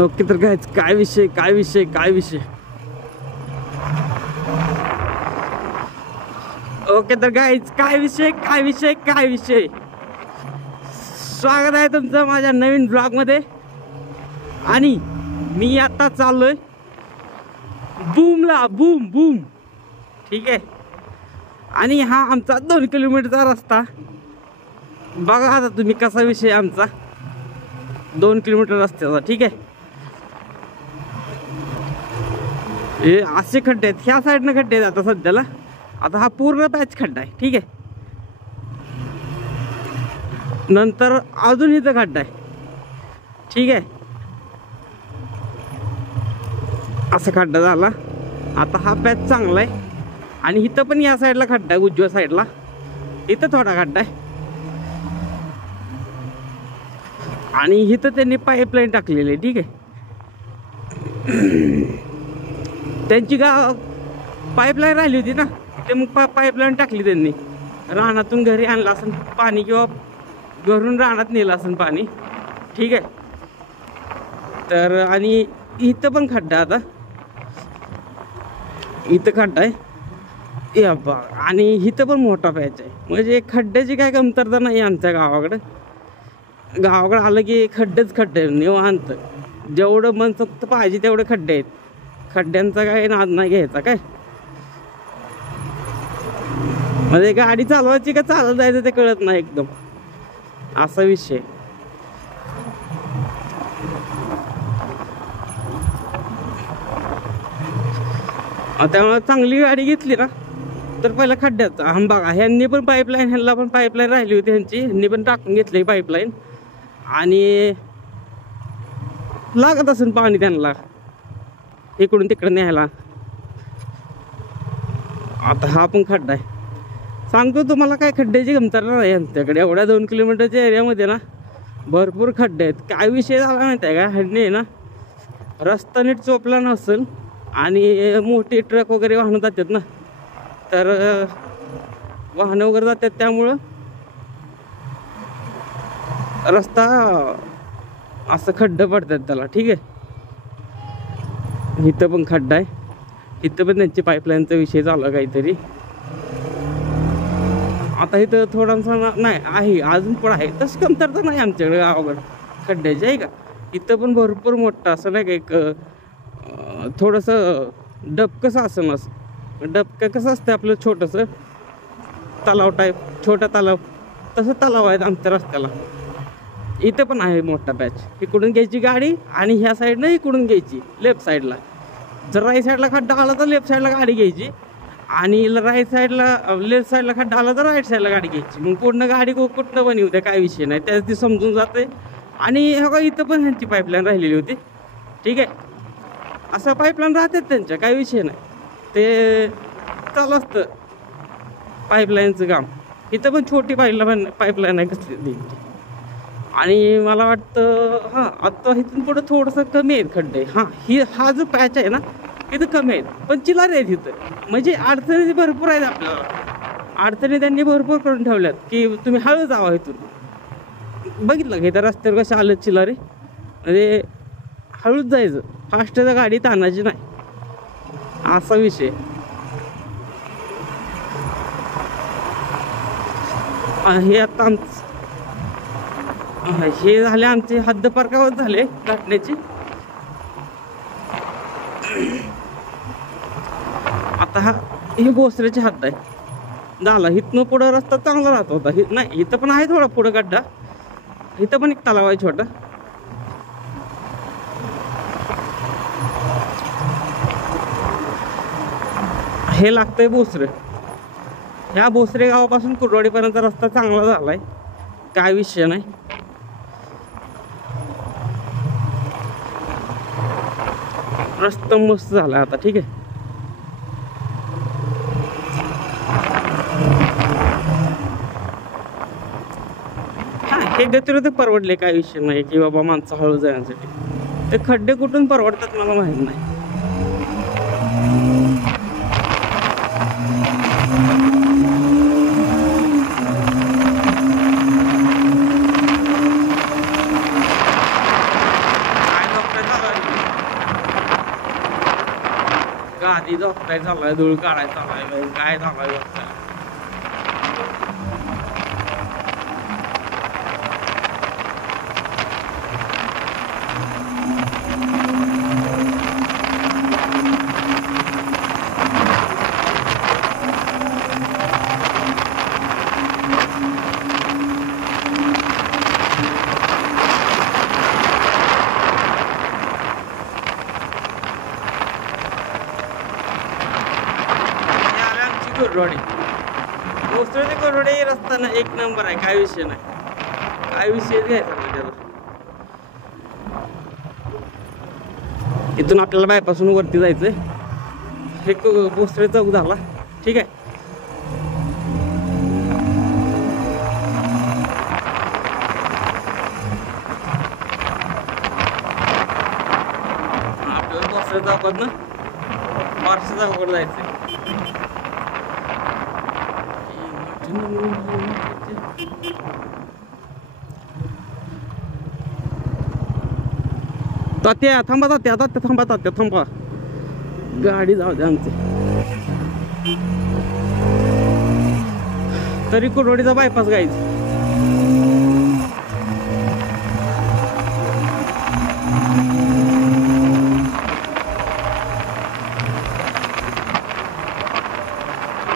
Okay तर काय विषय ओके तर काय विषय स्वागत आहे तुमचं माझ्या नवीन ब्लॉग मध्ये। आणि मी आता चाललोय बूमला बूम ठीक आहे। आणि हा आमचा 2 किलोमीटरचा रस्ता बघा आता तुम्ही कसा विषय आमचा 2 किलोमीटर रस्त्याचा ठीक आहे। हे असे खड्डे आहेत, ह्या साईडनं खड्डे आहेत आता सध्याला। आता हा पूर्ण पॅच खड्डा आहे ठीक आहे। नंतर अजून इथं खड्डा आहे ठीक आहे। असा खड्डा झाला, आता हा पॅच चांगला आहे। आणि इथं पण या साईडला खड्डा आहे, उजव्या साईडला इथं थोडा खड्डा आहे। आणि इथं त्यांनी पाईपलाईन टाकलेली आहे ठीक आहे। त्यांची पाईपलाईन राहिली होती ना, ते मग पाईपलाईन टाकली त्यांनी। रानातून घरी आणलं असेल पाणी किंवा घरून रानात नेलं असेल पाणी ठीक आहे। तर आणि इथं पण खड्डा, आता इथं खड्डा आहे या बा। आणि इथं पण मोठा पॅच आहे, म्हणजे खड्ड्याची काय कमतरता नाही आमच्या गावाकडं आलं की खड्डे निवांत। जेवढं मनसोक्त पाहिजे तेवढे खड्डे आहेत, खड्ड्यांचा काय नाद नाही घ्यायचा काय। म्हणजे गाडी चालवायची का चालत जायचं ते कळत नाही एकदम, असा विषय। त्यामुळे चांगली गाडी घेतली ना तर पहिला खड्ड्यात बघा। ह्यांनी पण पाईपलाईन, ह्यांना पण पाईपलाईन राहिली होती ह्यांची, ह्यांनी पण टाकून घेतली पाईपलाईन। आणि लागत असेल पाणी त्यांना इकडून तिकडे न्यायला। आता हा पण खड्डा आहे, सांगतो तुम्हाला काय खड्ड्याची कमतरता नाही आमच्याकडे। एवढ्या 2 किलोमीटरच्या एरियामध्ये ना भरपूर खड्डे आहेत। काय विषय झाला माहिती आहे का, ह्यांनी ना रस्ता नीट चोपला नसेल आणि मोठी ट्रक वगैरे वाहनं जातात ना, तर वाहनं वगैरे जातात त्यामुळं रस्ता असं खड्डे पडतात त्याला ठीक आहे। इथं पण खड्डा आहे, इथं पण त्यांची पाईपलाईनचा विषय झाला काहीतरी। आता इथं थोडासा नाही आहे, अजून पण आहे, तसं कमतरता नाही आमच्याकडे गावाकडं खड्ड्याची आहे का। इथं पण भरपूर मोठं असं नाही का, एक थोडंसं डबकंसं असं डबकं कसं असतं आपलं छोटंसं तलाव टाईप, छोटा तलाव, तसं तलाव आहेत आमच्या रस्त्याला। इथं पण आहे मोठा पॅच, इकडून घ्यायची गाडी आणि ह्या साईडनं इकडून घ्यायची लेफ्ट साईडला। जर राईट साईडला खड्डा आला तर लेफ्ट साईडला गाडी घ्यायची, आणि राईट साईडला लेफ्ट साईडला खड्डा आला तर राईट साईडला गाडी घ्यायची। मग पूर्ण गाडी कुठनं पण येऊ द्या, काय विषय नाही, त्याच ती समजून जाते। आणि हे इथं पण ह्यांची पाईपलाईन राहिलेली होती ठीक आहे। असं पाईपलाईन राहतात त्यांच्या, काही विषय नाही, ते चालू असतं पाईपलाईनचं काम। इथं पण छोटी पाईपलाईन आहे कसली। आणि मला वाटतं हां आता इथून पुढं थोडंसं कमी आहेत खड्डे। हा जो पॅच आहे ना इथं कमी आहेत, पण चिल्लर आहेत इथं, म्हणजे अडचणी भरपूर आहेत आपल्याला। अडचणी त्यांनी भरपूर करून ठेवल्यात की तुम्ही हळू जावा इथून। बघितलं का इथं रस्त्यावर कसं आलं चिल्लरे, म्हणजे हळूच जायचं, फास्टच्या गाडी ताणायची नाही, असा विषय। हे आता हे झाले आमचे हद्दपार झाले गाठण्याची। आता हे बोसऱ्याची हद्द आहे झाला, इथनं पुढं रस्ता चांगला राहत होता नाही। इथं पण आहे थोडा पुढं गड्डा, इथं पण एक तलाव आहे छोटा। हे लागतंय बोसरे, ह्या बोसरे गावापासून कुर्डवाडीपर्यंत रस्ता चांगला झालाय, काय विषय नाही। रस्ता मस्त झाला आता ठीक आहे। हे गतिरोधक ते परवडले, काय विषय नाही की बाबा माणसं हळू जाण्यासाठी। ते खड्डे कुठून परवडतात मला माहित नाही। उपटायचा चाललाय, धूळ काढायचा चाललाय, काय चाललाय बघता. कोरवाडी मोस्टली कोरवाडी रस्ता ना एक नंबर आहे, काय विषय नाही, काय विषय घ्यायचा नाही त्याला. इथून आपल्याला बायपासून वरती जायचंय. हे मोस्टली चौक झाला, ठीक आहे. आपल्याला मोस्टली चौकात ना बारशे चौकाकडे जायचंय. तात्या थांबा, तात्या तात्या थांबा, तात्या थांबा, गाडी जाऊ द्या आमची. तरी कोरवाडीचा बायपास गायच.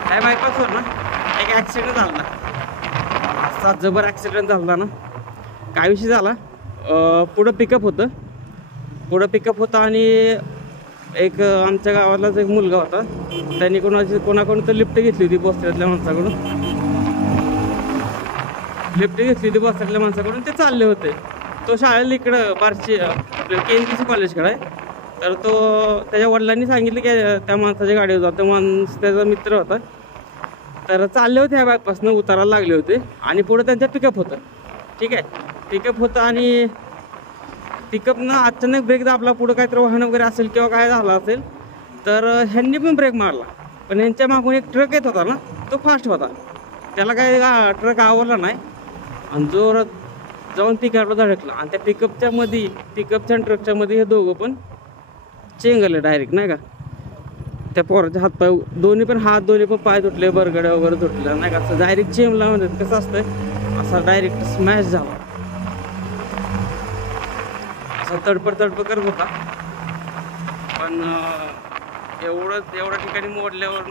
काय बायपासवर ना एक ॲक्सिडेंट झाला, असा जबर ॲक्सिडेंट झाला ना. काय विषय झाला, पुढं पिकअप होतं आणि एक आमच्या गावातलाच एक मुलगा होता, त्यांनी कोणाकडून तर लिफ्ट घेतली होती बसस्थानच्या माणसाकडून. ते चालले होते. तो शाळेला इकडं बारशी आपल्या KNPC कॉलेजकडे आहे. तर तो त्याच्या वडिलांनी सांगितलं की त्या माणसाच्या गाडीवर जातो. माणूस त्याचा मित्र होता. तर चालले होते ह्या बायपासनं, उतारायला लागले होते आणि पुढं त्यांचं पिकअप होतं, ठीक आहे. पिकअप होतं आणि पिकअपनं अचानक ब्रेक दाबला. पुढं काहीतरी वाहन वगैरे असेल किंवा काय झालं असेल, तर ह्यांनी पण ब्रेक मारला. पण ह्यांच्या मागून एक ट्रक येत होता ना, तो फास्ट होता, त्याला काय ट्रक आवडला नाही आणि जोरात जाऊन पिकअपला धडकला. आणि त्या पिकअपच्या आणि ट्रकच्या मध्ये हे दोघं पण चेंगले डायरेक्ट, नाही का. त्या पोराचे हातपाय दोन्ही पण पाय तुटले, बरगड्या वगैरे तुटल्या, नाही का. असं डायरेक्ट चेमला म्हणतात कसं असतंय, असा डायरेक्ट स्मॅश झाला. असा तडपड करत होता. पण एवढ्या ठिकाणी मोडल्यावर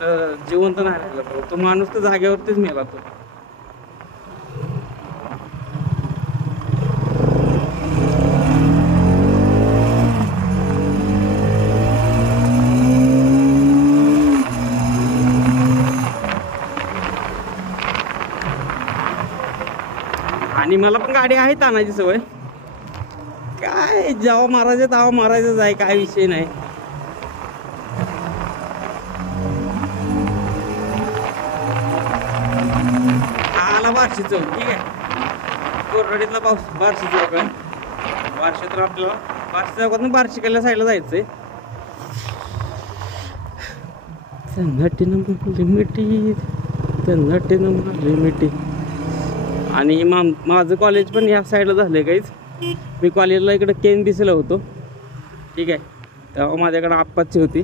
तर जिवंत नाही राहिला तो माणूस, तर जागेवरतीच मेला तो. आणि मला पण गाडी आहे तानाची सवय, काय जेव्हा मारायचं आहे, काय विषय नाही. आला बारशी चौक, ठीक आहे. कोरवाडीतला बारशी चौक आहे. बारशी तर आपल्याला बारशी चौकातून बारशिकेला साईडला जायचंय. लिमिटी आणि माझं कॉलेज पण ह्या साईडला झालं काहीच. मी कॉलेजला इकडे KNPCला होतो, ठीक आहे. तेव्हा माझ्याकडे आप्पाची होती.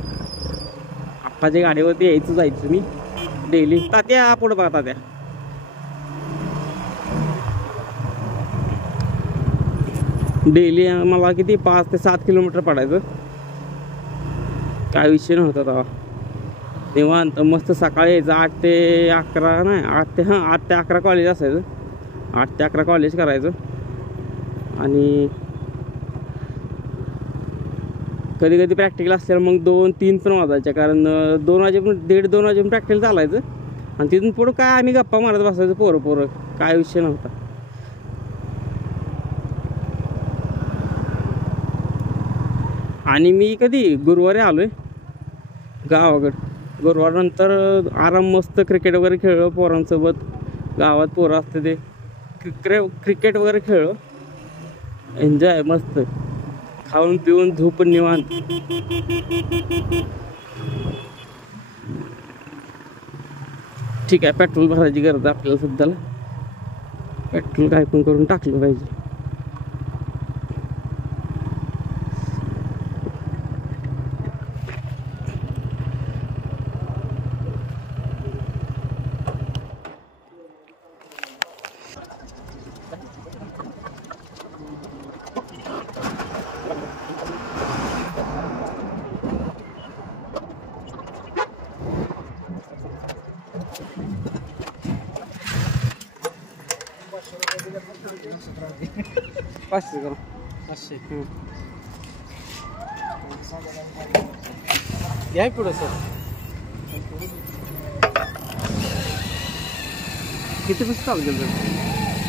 आप्पाच्या गाडीवरती जायचं मी डेली. तात्या पुढं बघा, तात्या डेली मला किती 5 ते 7 किलोमीटर पडायचं. काय विषय नव्हता तेव्हा, निवांत मस्त. सकाळी यायचं 8 ते 11 नाही 8 ते 11 कॉलेज असायचं. 8 ते 11 कॉलेज करायचं आणि कधी कधी प्रॅक्टिकल असल्यावर मग 2-3 पण वाजायच्या. कारण 2 वाजेपर्यंत प्रॅक्टिकल चालायचं आणि तिथून पुढं काय आम्ही गप्पा मारत बसायचं पोरं, काय विषय नव्हता. आणि मी कधी गुरुवारी आलोय गावाकडं. गुरुवारनंतर आराम, मस्त क्रिकेट वगैरे खेळलो पोरांसोबत. गावात पोरं असते ते क्रिकेट वगैरे खेळलो, एन्जॉय मस्त, खाऊन पिऊन झोपून निवांत. ठीक आहे, पेट्रोल भरायची गरज आपल्याला सध्याला. पेट्रोल काय पण करून टाकलं पाहिजे. 500 करा. 500 घ्या पुढं सर. किती पैसे चालतं?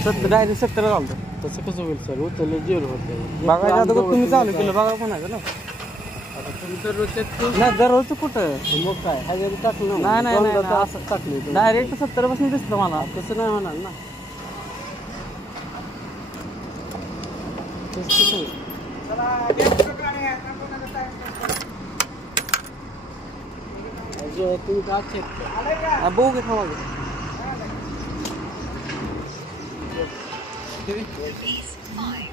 70 डायरेक्ट 70 चालतं. तसं कसं होईल सर? उतरलं जेवण होतं. बघा आता तुम्ही चालू केलं बघा म्हणायचं ना. आता तुम्ही दररोजच्यात नाही दररोजचं कुठं. मग काय ह्याच्यावर टाकलं नाही, नाही, नाही, नाही. असं टाकले डायरेक्ट 70 पासून दिसतं मला. तसं नाही होणार ना. तसं कसं होईल? तुम्ही का चेक बघू की खावा. Please 5